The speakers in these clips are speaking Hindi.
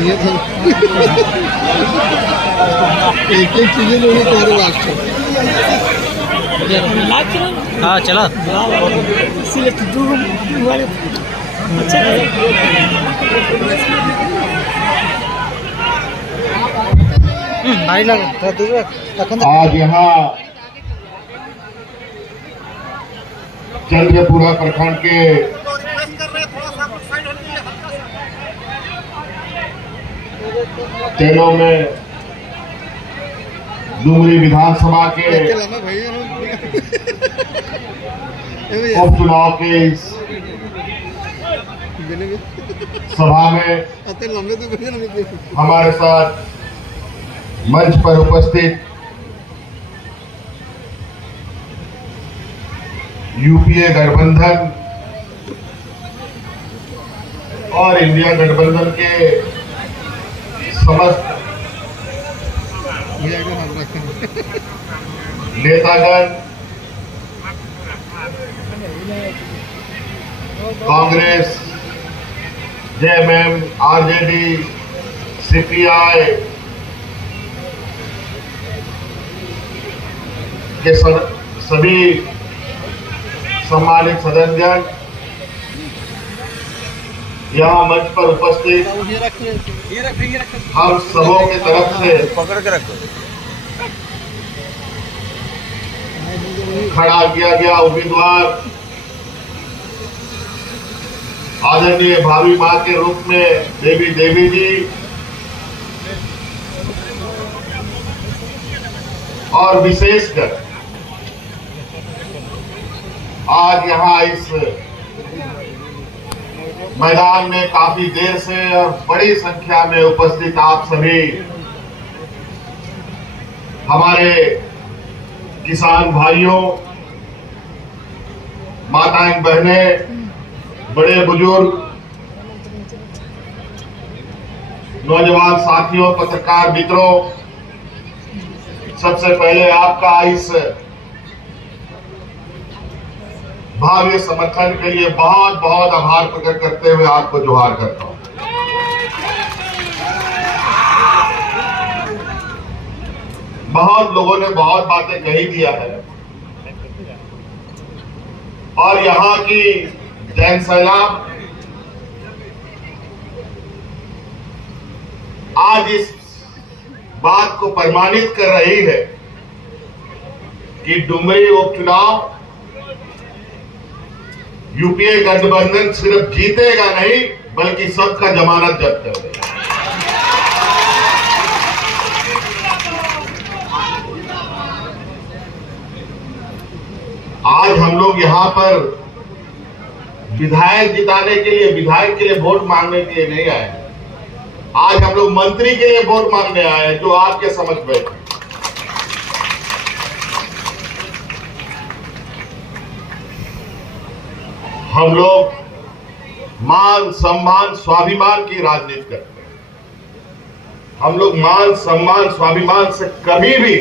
ये था एक एक चीजें जो है तुम्हारे लास्ट हाँ चला इसीलिए दो वाले अच्छा भारी लगा थोड़ा दूर रख। आज यहाँ चंद्रपुरा प्रखंड के तेलों में डुमरी विधानसभा के उपचुनाव के इस सभा में हमारे साथ मंच पर उपस्थित यूपीए गठबंधन और इंडिया गठबंधन के समस्त नेतागण, कांग्रेस, जेएमएम, आरजेडी, सीपीआई के सभी सम्मानित सदस्यगण, यहाँ मंच पर उपस्थित हम सबों की तरफ से पकड़ के रखो। खड़ा किया गया उम्मीदवार आदरणीय भावी मां के रूप में देवी जी और विशेषकर आज यहाँ इस मैदान में काफी देर से और बड़ी संख्या में उपस्थित आप सभी हमारे किसान भाइयों, माताएं, बहनें, बड़े बुजुर्ग, नौजवान साथियों, पत्रकार मित्रों, सबसे पहले आपका इस भावी समर्थन के लिए बहुत बहुत आभार प्रकट करते हुए आपको जोहार करता हूं। बहुत लोगों ने बहुत बातें कही दिया है और यहाँ की जैन सैलाब आज इस बात को प्रमाणित कर रही है कि डुमरी उपचुनाव यूपीए गठबंधन सिर्फ जीतेगा नहीं बल्कि सबका जमानत जब्त करेगा। आज हम लोग यहाँ पर विधायक जिताने के लिए, विधायक के लिए वोट मांगने के लिए नहीं आए। आज हम लोग मंत्री के लिए वोट मांगने आए हैं जो आपके समझ बैठे। हम लोग मान सम्मान स्वाभिमान की राजनीति करते हैं। हम लोग मान सम्मान स्वाभिमान से कभी भी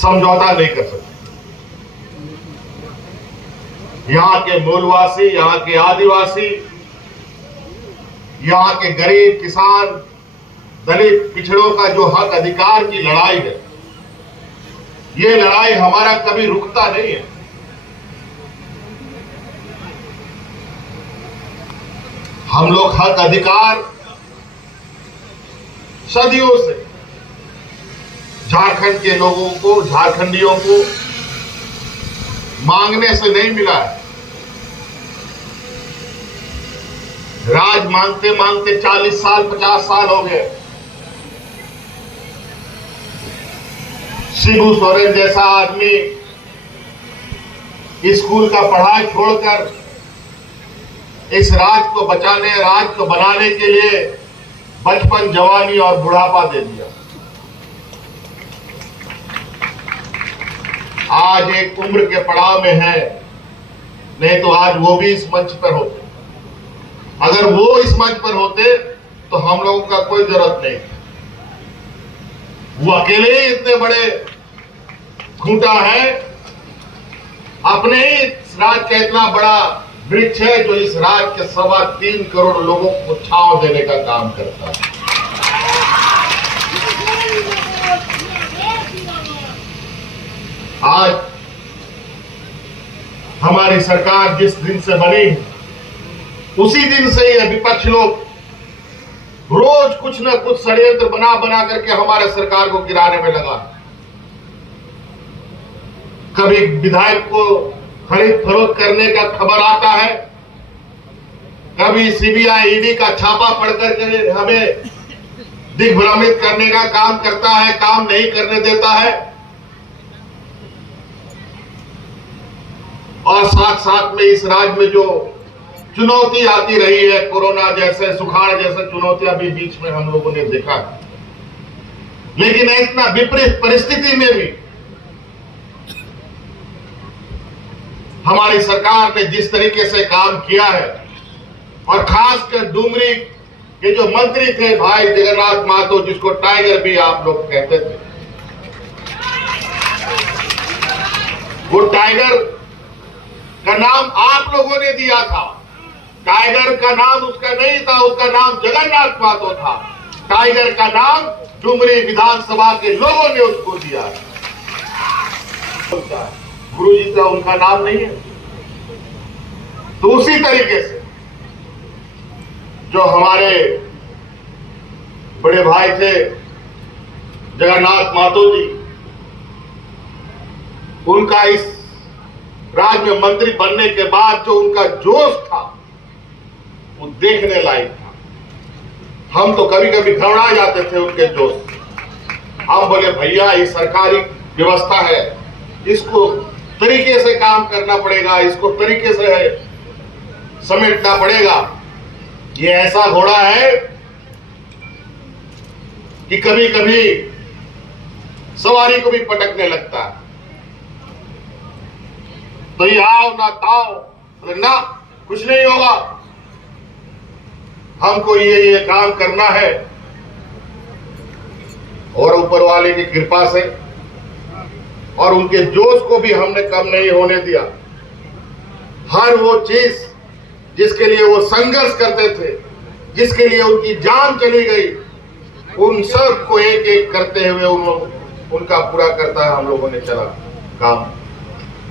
समझौता नहीं कर सकते। यहाँ के मूलवासी, यहाँ के आदिवासी, यहाँ के गरीब, किसान, दलित, पिछड़ों का जो हक अधिकार की लड़ाई है, ये लड़ाई हमारा कभी रुकता नहीं है। हम लोग हक अधिकार सदियों से झारखंड के लोगों को, झारखंडियों को मांगने से नहीं मिला है। राज मांगते मांगते 40 साल 50 साल हो गए। शिबू सोरेन जैसा आदमी स्कूल का पढ़ाई छोड़कर इस राज को बचाने, राज को बनाने के लिए बचपन, जवानी और बुढ़ापा दे दिया। आज एक उम्र के पड़ाव में है, नहीं तो आज वो भी इस मंच पर होते। अगर वो इस मंच पर होते तो हम लोगों का कोई जरूरत नहीं। वो अकेले ही इतने बड़े खूंटा है, अपने ही राज का इतना बड़ा वृक्ष है जो इस राज्य के 3.25 करोड़ लोगों को छांव देने का काम करता है। आज हमारी सरकार जिस दिन से बनी उसी दिन से ये विपक्ष लोग रोज कुछ न कुछ षड्यंत्र बना बना करके हमारे सरकार को गिराने में लगा। कभी विधायक को खरीद फरोख्त करने का खबर आता है, कभी सीबीआई ईडी का छापा पढ़ करके हमें दिग्भ्रमित करने का काम करता है, काम नहीं करने देता है, और साथ साथ में इस राज्य में जो चुनौती आती रही है, कोरोना जैसे, सुखाड़ जैसे चुनौतियां भी बीच में हम लोगों ने देखा। लेकिन इतना विपरीत परिस्थिति में भी हमारी सरकार ने जिस तरीके से काम किया है, और खासकर डुमरी के जो मंत्री थे भाई जगन्नाथ महतो, जिसको टाइगर भी आप लोग कहते थे, वो टाइगर का नाम आप लोगों ने दिया था। टाइगर का नाम उसका नहीं था, उसका नाम जगन्नाथ महतो था। टाइगर का नाम डुमरी विधानसभा के लोगों ने उसको दिया। गुरुजी का उनका नाम नहीं है। तो उसी तरीके से जो हमारे बड़े भाई थे जगन्नाथ महतो जी, उनका इस राज्य में मंत्री बनने के बाद जो उनका जोश था वो देखने लायक था। हम तो कभी कभी घबरा जाते थे उनके जोश से। हम बोले भैया ये सरकारी व्यवस्था है, इसको तरीके से काम करना पड़ेगा, इसको तरीके से समेटना पड़ेगा। ये ऐसा घोड़ा है कि कभी कभी सवारी को भी पटकने लगता है। तो ये आओ ना ताओ, ना कुछ नहीं होगा, हमको ये काम करना है। और ऊपर वाले की कृपा से और उनके जोश को भी हमने कम नहीं होने दिया। हर वो चीज जिसके लिए वो संघर्ष करते थे, जिसके लिए उनकी जान चली गई, उन सब को एक एक करते हुए उनका पूरा करता है हम लोगों ने चला काम।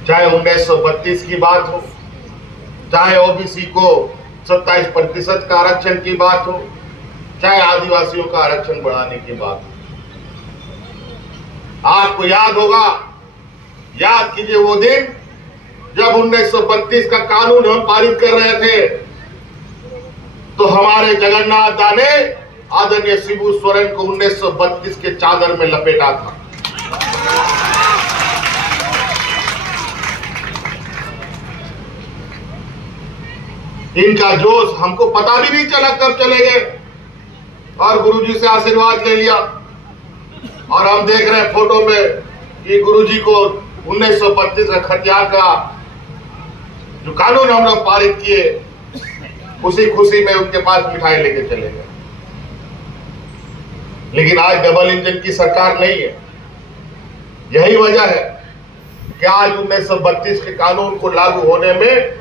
चाहे 1932 की बात हो, चाहे ओबीसी को 27% का आरक्षण की बात हो, चाहे आदिवासियों का आरक्षण बढ़ाने की बात हो। आपको याद होगा, याद कीजिए वो दिन जब 1932 का कानून हम पारित कर रहे थे, तो हमारे जगन्नाथ दा ने आदरणीय शिबू सोरेन को 1932 के चादर में लपेटा था। इनका जोश हमको पता भी नहीं चला कब चले गए, और गुरुजी से आशीर्वाद ले लिया। और हम देख रहे हैं फोटो में कि गुरुजी को 1932 का खतियार का जो कानून हम लोग पारित किए, उसी खुशी में उनके पास मिठाई लेके चले गए। लेकिन आज डबल इंजन की सरकार नहीं है। यही वजह है कि आज 1932 के कानून को लागू होने में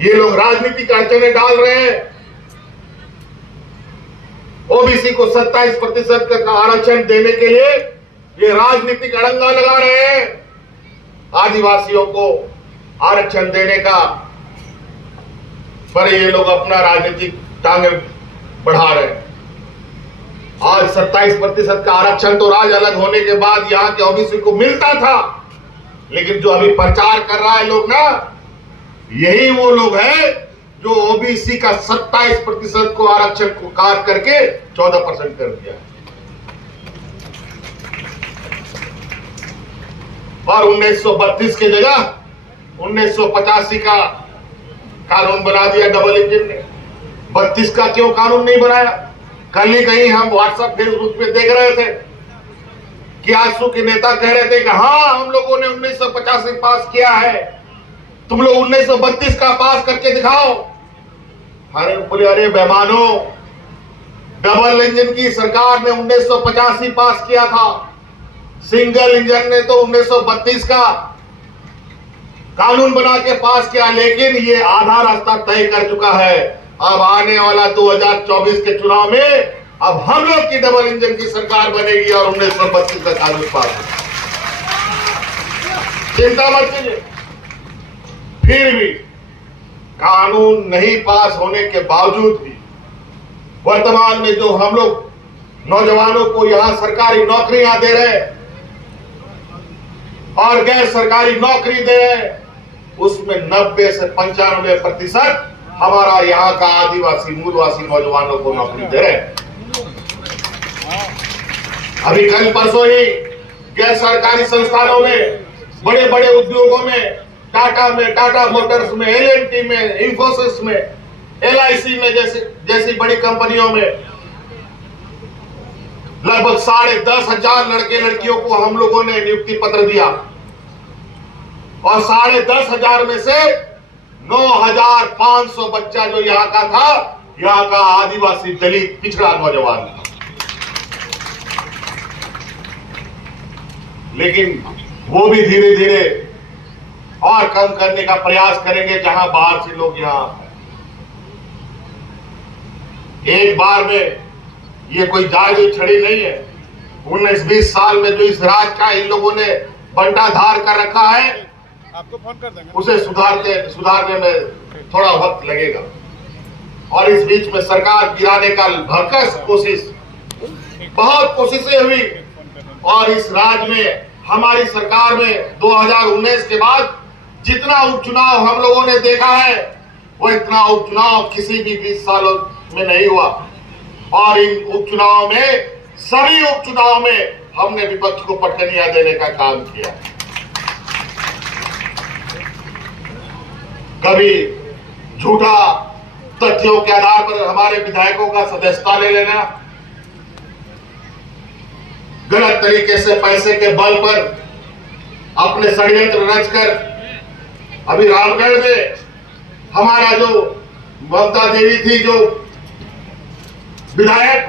ये लोग राजनीतिक अड़चने डाल रहे हैं। ओबीसी को 27% का आरक्षण देने के लिए ये राजनीतिक अड़ंगा लगा रहे हैं। आदिवासियों को आरक्षण देने का पर ये लोग अपना राजनीतिक टांगे बढ़ा रहे हैं। आज 27% का आरक्षण तो राज अलग होने के बाद यहाँ के ओबीसी को मिलता था, लेकिन जो अभी प्रचार कर रहा है लोग ना, यही वो लोग हैं जो ओबीसी का 27% को आरक्षण को काट करके 14% कर दिया। और 1932 की जगह 1985 का कानून बना दिया डबल इंजन ने। 32 का क्यों कानून नहीं बनाया? कल ही कहीं हम व्हाट्सएप फेसबुक पे देख रहे थे कि आजसू के नेता कह रहे थे कि हाँ हम लोगों ने 1985 पास किया है, तुम लोग 1932 का पास करके दिखाओ। अरे बोले अरे बेमानो, डबल इंजन की सरकार ने 1985 पास किया था, सिंगल इंजन ने तो 1932 का। कानून बना के पास किया, लेकिन ये आधा रास्ता तय कर चुका है। अब आने वाला 2024 के चुनाव में अब हम लोग की डबल इंजन की सरकार बनेगी और 1932 का कानून पास होगा। चिंता मत कीजिए। फिर भी कानून नहीं पास होने के बावजूद भी वर्तमान में जो हम लोग नौजवानों को यहां सरकारी नौकरियां दे रहे हैं और गैर सरकारी नौकरी दे रहे हैं, उसमें 90 से 95% हमारा यहाँ का आदिवासी मूलवासी नौजवानों को नौकरी दे रहे हैं। अभी कल परसों ही गैर सरकारी संस्थानों में, बड़े बड़े उद्योगों में, टाटा मोटर्स में, एल&टी में, इंफोसिस में, LIC में जैसी बड़ी कंपनियों में लगभग 10,500 लड़के लड़कियों को हम लोगों ने नियुक्ति पत्र दिया और 10,500 में से 9,500 बच्चा जो यहाँ का था, यहाँ का आदिवासी दलित पिछड़ा नौजवान था। लेकिन वो भी धीरे धीरे और कम करने का प्रयास करेंगे जहां बाहर से लोग यहां। एक बार में ये कोई जादुई छड़ी नहीं है। 19-20 साल में जो इस राज का इन लोगों ने बंटाधार कर रखा है, आपको फोन कर देंगे, उसे सुधारने में थोड़ा वक्त लगेगा। और इस बीच में सरकार गिराने का भरकस कोशिश, बहुत कोशिशें हुई और इस राज्य में हमारी सरकार में 2019 के बाद जितना उपचुनाव हम लोगों ने देखा है, वो इतना उपचुनाव किसी भी 20 सालों में नहीं हुआ। और इन उपचुनाव में, सभी उपचुनाव में हमने विपक्ष को पटकनियां देने का काम किया। कभी झूठा तथ्यों के आधार पर हमारे विधायकों का सदस्यता ले लेना, गलत तरीके से पैसे के बल पर अपने षड्यंत्र रचकर, अभी रामगढ़ में हमारा जो ममता देवी थी जो विधायक,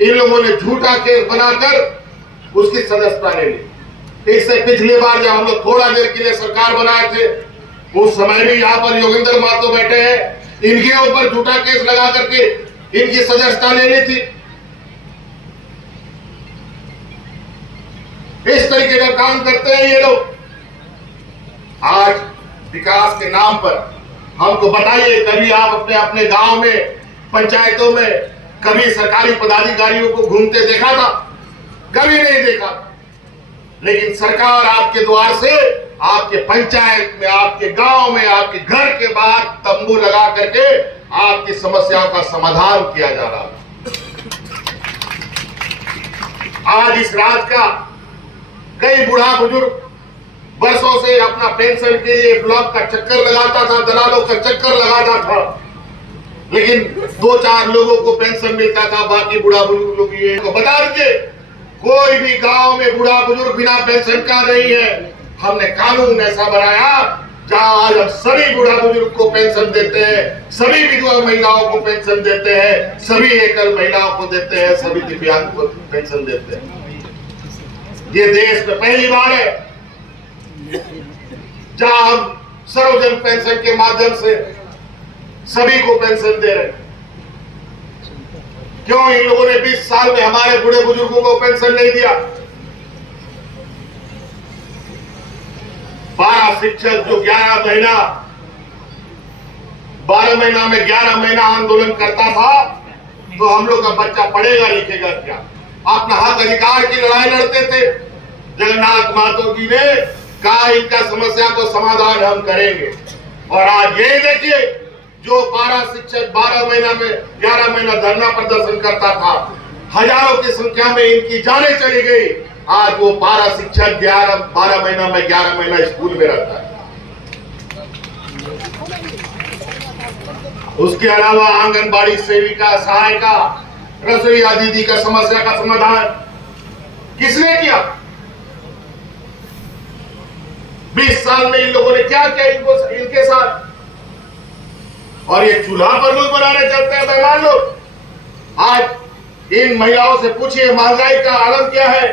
इन लोगों ने झूठा केस बनाकर उसकी सदस्यता ले ली। इससे पिछली बार जब हम लोग थोड़ा देर के लिए सरकार बनाए थे, उस समय भी यहाँ पर योगेंद्र महतो बैठे हैं, इनके ऊपर झूठा केस लगा करके इनकी सदस्यता ले ली थी। इस तरीके का काम करते हैं ये लोग। आज विकास के नाम पर हमको बताइए, कभी आप अपने अपने गांव में, पंचायतों में कभी सरकारी पदाधिकारियों को घूमते देखा था? कभी नहीं देखा। लेकिन सरकार आपके द्वार से, आपके पंचायत में, आपके गांव में, आपके घर के बाहर तंबू लगा करके आपकी समस्याओं का समाधान किया जा रहा है। आज इस राज्य का कई बूढ़ा बुजुर्ग वर्षों से अपना पेंशन के लिए ब्लॉक का चक्कर लगाता था, दलालों का चक्कर लगाता था, लेकिन 2-4 लोगों को पेंशन मिलता था, बाकी बूढ़ा बुजुर्ग लोग ये को बता दीजिए, कोई भी गांव में बूढ़ा बुजुर्ग बिना पेंशन का नहीं है। हमने कानून ऐसा बनाया जहां आज हम सभी बूढ़ा बुजुर्ग को पेंशन देते हैं, सभी विधवा महिलाओं को पेंशन देते हैं, सभी एकल महिलाओं को देते हैं, सभी दिव्यांग को पेंशन देते हैं। ये देश में पहली बार है जहां हम सर्वजन पेंशन के माध्यम से सभी को पेंशन दे रहे हैं। क्यों इन लोगों ने 20 साल में हमारे बूढ़े बुजुर्गों को पेंशन नहीं दिया? 12 शिक्षक जो 12 महीना में 11 महीना आंदोलन करता था, तो हम लोग का बच्चा पढ़ेगा लिखेगा क्या? अपना हक अधिकार की लड़ाई लड़ते थे। जगन्नाथ महतो जी ने कहा इनका समस्या को समाधान हम करेंगे, और आज ये देखिए, जो 12 शिक्षक 12 महीना में 11 महीना धरना प्रदर्शन करता था, हजारों की संख्या में इनकी जानें चली गई। आज वो 12 शिक्षक 12 महीना में 11 महीना स्कूल में रहता है। उसके अलावा आंगनबाड़ी सेविका, सहायिका, रसोईया दीदी का समस्या का समाधान किसने किया? 20 साल में इन लोगों ने क्या किया इनके साथ? और ये चूल्हा पर लोग बनाने चलते हैं मेहमान लोग। आज इन महिलाओं से पूछिए महंगाई का आलम क्या है।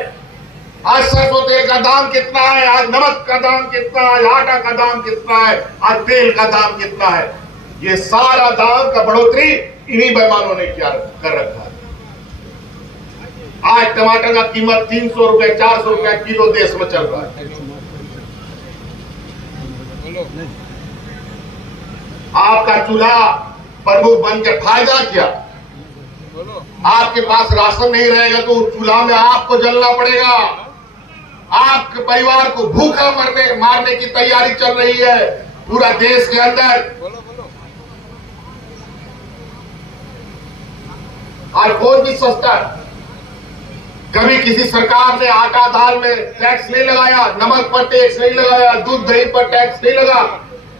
आज सरसों तेल का दाम कितना है, आज नमक का दाम कितना है, आज आटा का दाम कितना है, आज तेल का दाम कितना है। ये सारा दाम का बढ़ोतरी इन्हीं बेईमानों ने क्या कर रखा है। आज टमाटर का कीमत 300 रुपए 400 रुपए किलो देश में चल रहा है। आपका चूल्हा प्रमुख बन के फायदा क्या? आपके पास राशन नहीं रहेगा तो उस चूल्हा में आपको जलना पड़ेगा। आपके परिवार को भूखा मारने की तैयारी चल रही है पूरा देश के अंदर। आज कौन भी सस्ता है? कभी किसी सरकार ने आटा दाल में टैक्स नहीं लगाया, नमक पर टैक्स नहीं लगाया, दूध दही पर टैक्स नहीं लगा।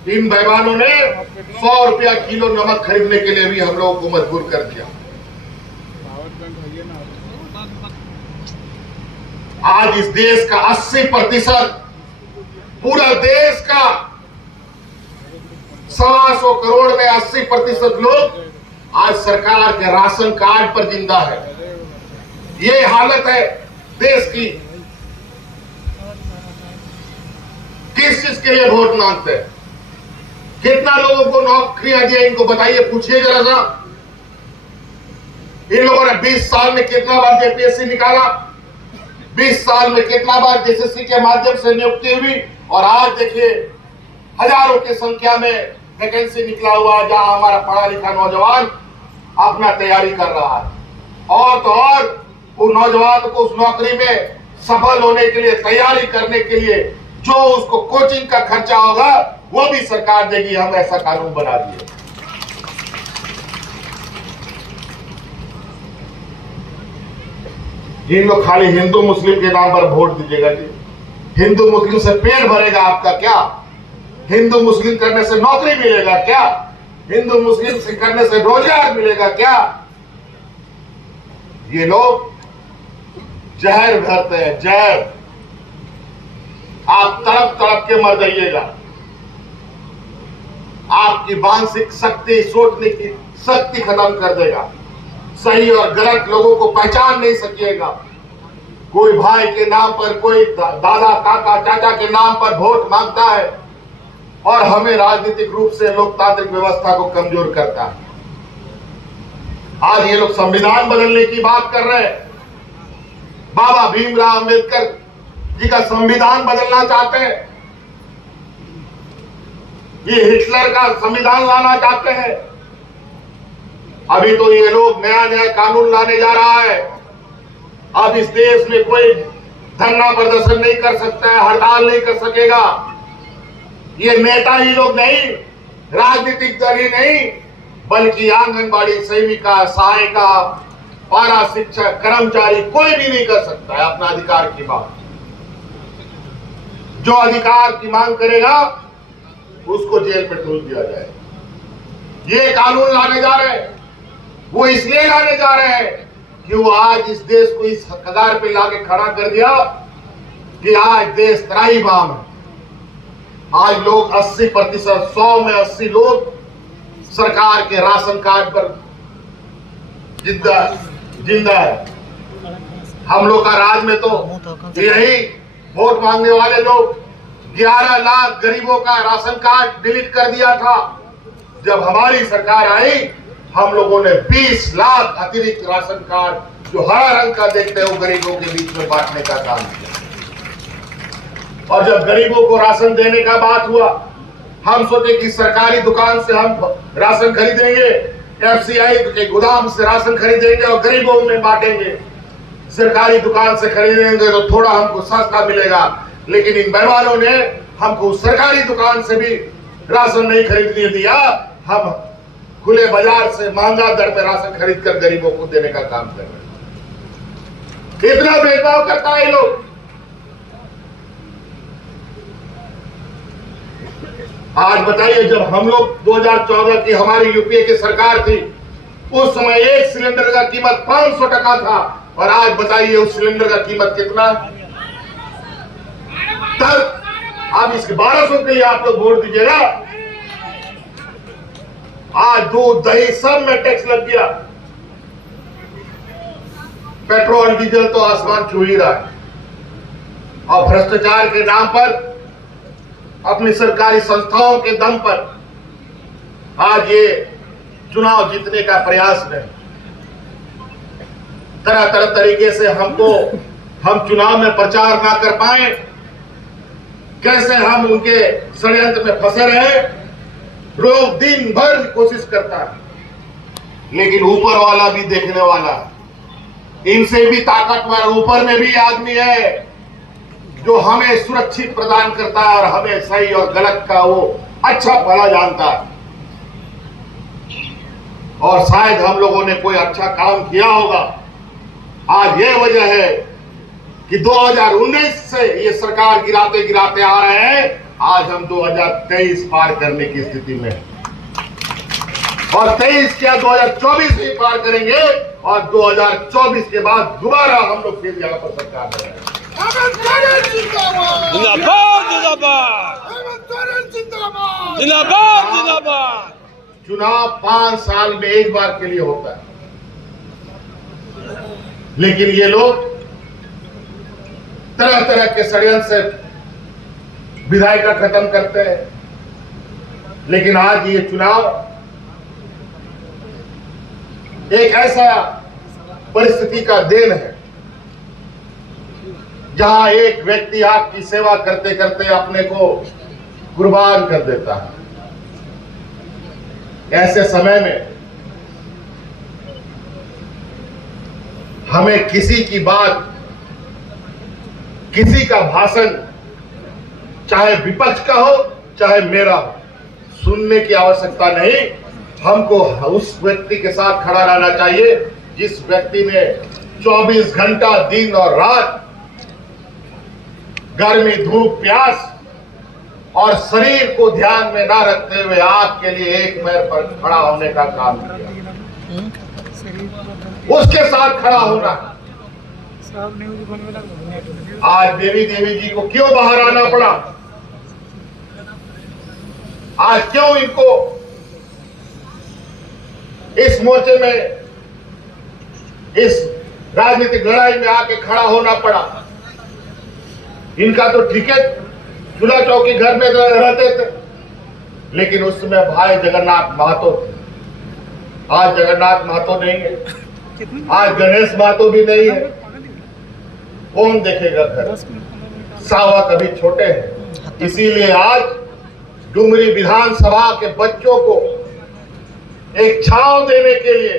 इन बेईमानों ने 100 रुपया किलो नमक खरीदने के लिए भी हम लोगों को मजबूर कर दिया। आज इस देश का 80%, पूरा देश का 125 करोड़ में 80% लोग आज सरकार के राशन कार्ड पर जिंदा है। ये हालत है देश की। किस चीज के लिए वोट मांगते हैं? कितना लोगों को नौकरियां दिया इनको बताइए, पूछिए जरा सा। इन लोगों ने 20 साल में कितना बार जेपीएससी निकाला, 20 साल में कितना बार जेएसएससी के माध्यम से नियुक्ति हुई, और आज देखिए हजारों की संख्या में वैकेंसी निकला हुआ है जहां हमारा पढ़ा लिखा नौजवान अपना तैयारी कर रहा है। और तो और उन नौजवान को उस नौकरी में सफल होने के लिए, तैयारी करने के लिए जो उसको कोचिंग का खर्चा होगा वो भी सरकार देगी। हम ऐसा कानून बना दिए। जिन लोग खाली हिंदू मुस्लिम के नाम पर वोट दीजिएगा जी, हिंदू मुस्लिम से पेट भरेगा आपका क्या? हिंदू मुस्लिम करने से नौकरी मिलेगा क्या? हिंदू मुस्लिम से करने से रोजगार मिलेगा क्या? ये लोग जहर भरते हैं, जहर। आप तड़प तड़प के मर जाइएगा। आपकी मानसिक शक्ति, सोचने की शक्ति खत्म कर देगा। सही और गलत लोगों को पहचान नहीं सकिएगा। कोई भाई के नाम पर, कोई दादा काका चाचा के नाम पर वोट मांगता है और हमें राजनीतिक रूप से लोकतांत्रिक व्यवस्था को कमजोर करता है। आज ये लोग संविधान बदलने की बात कर रहे हैं। बाबा भीमराव अंबेडकर जी का संविधान बदलना चाहते हैं। ये हिटलर का संविधान लाना चाहते हैं। अभी तो ये लोग नया नया कानून लाने जा रहा है। अब इस देश में कोई धरना प्रदर्शन नहीं कर सकता है, हड़ताल नहीं कर सकेगा। ये नेता ही लोग नहीं, राजनीतिक दल ही नहीं, बल्कि आंगनबाड़ी सेविका, सहायिका, पारा शिक्षक, कर्मचारी, कोई भी नहीं कर सकता है अपना अधिकार की बात। जो अधिकार की मांग करेगा उसको जेल में डाल दिया जाए। ये कानून लाने जा रहे हैं। वो इसलिए लाने जा रहे हैं कि वो आज इस देश को इस कगार पे लाके खड़ा कर दिया कि आज देश त्राहीमाम है। आज लोग 80%, 100 में 80 लोग सरकार के राशन कार्ड पर जिंदा है। हम लोग का राज में तो यही वोट मांगने वाले लोग 11 लाख गरीबों का राशन कार्ड डिलीट कर दिया था। जब हमारी सरकार आई हम लोगों ने 20 लाख अतिरिक्त राशन कार्ड जो हरा रंग का देखते हैं वो गरीबों के बीच में बांटने का काम किया। और जब गरीबों को राशन देने का बात हुआ, हम सोचे कि सरकारी दुकान से हम राशन खरीदेंगे, एफसीआई के गोदाम से राशन खरीदेंगे और गरीबों में बांटेंगे। सरकारी दुकान से खरीदेंगे तो थोड़ा हमको सस्ता मिलेगा, लेकिन इन बेईमानों ने हमको सरकारी दुकान से भी राशन नहीं खरीदने दिया। हम खुले बाजार से महंगा दर पे राशन खरीद कर गरीबों को देने का काम कर रहे हैं। इतना भेदभाव करता है लोग। आज बताइए, जब हम लोग 2014 की हमारी यूपीए की सरकार थी, उस समय एक सिलेंडर का कीमत 500 टका था, और आज बताइए उस सिलेंडर का कीमत कितना? तब अब इसके 1200 के लिए आप लोग वोट दीजिएगा। आज दूध दही सब में टैक्स लग गया। पेट्रोल डीजल तो आसमान छू ही रहा है। और भ्रष्टाचार के नाम पर, अपनी सरकारी संस्थाओं के दम पर आज ये चुनाव जीतने का प्रयास में तरह तरह तरीके से हम चुनाव में प्रचार ना कर पाए, कैसे हम उनके षड्यंत्र में फंसे रहे। लोग दिन भर कोशिश करता है, लेकिन ऊपर वाला भी देखने वाला, इनसे भी ताकतवर ऊपर में भी आदमी है जो हमें सुरक्षित प्रदान करता है और हमें सही और गलत का वो अच्छा भला जानता है। और शायद हम लोगों ने कोई अच्छा काम किया होगा। आज ये वजह है कि 2019 से ये सरकार गिराते गिराते आ रहे हैं, आज हम 2023 पार करने की स्थिति में हैं। और 23 क्या 2024 भी पार करेंगे और 2024 के बाद दोबारा हम लोग फिर यहाँ पर सरकार करेंगे। जिंदाबाद जिंदाबाद जिंदाबाद जिंदाबाद। चुनाव 5 साल में एक बार के लिए होता है, लेकिन ये लोग तरह तरह के षड्यंत्र से विधायिका खत्म करते हैं। लेकिन आज ये चुनाव एक ऐसा परिस्थिति का देन है जहां एक व्यक्ति आपकी सेवा करते करते अपने को कुर्बान कर देता है। ऐसे समय में हमें किसी की बात, किसी का भाषण, चाहे विपक्ष का हो चाहे मेरा हो, सुनने की आवश्यकता नहीं। हमको उस व्यक्ति के साथ खड़ा रहना चाहिए जिस व्यक्ति ने 24 घंटा दिन और रात गर्मी धूप प्यास और शरीर को ध्यान में ना रखते हुए आपके लिए एक पैर पर खड़ा होने का काम किया। उसके साथ खड़ा होना। आज देवी जी को क्यों बाहर आना पड़ा? आज क्यों इनको इस मोर्चे में, इस राजनीतिक लड़ाई में आके खड़ा होना पड़ा? इनका तो टिकट चूल्हा चौकी घर में रहते थे, लेकिन उसमें भाई जगन्नाथ महतो थे। आज जगन्नाथ महतो नहीं है, आज गणेश महतो भी नहीं है। कौन देखेगा घर? सावा कभी छोटे हैं। इसीलिए आज डुमरी विधानसभा के बच्चों को एक छांव देने के लिए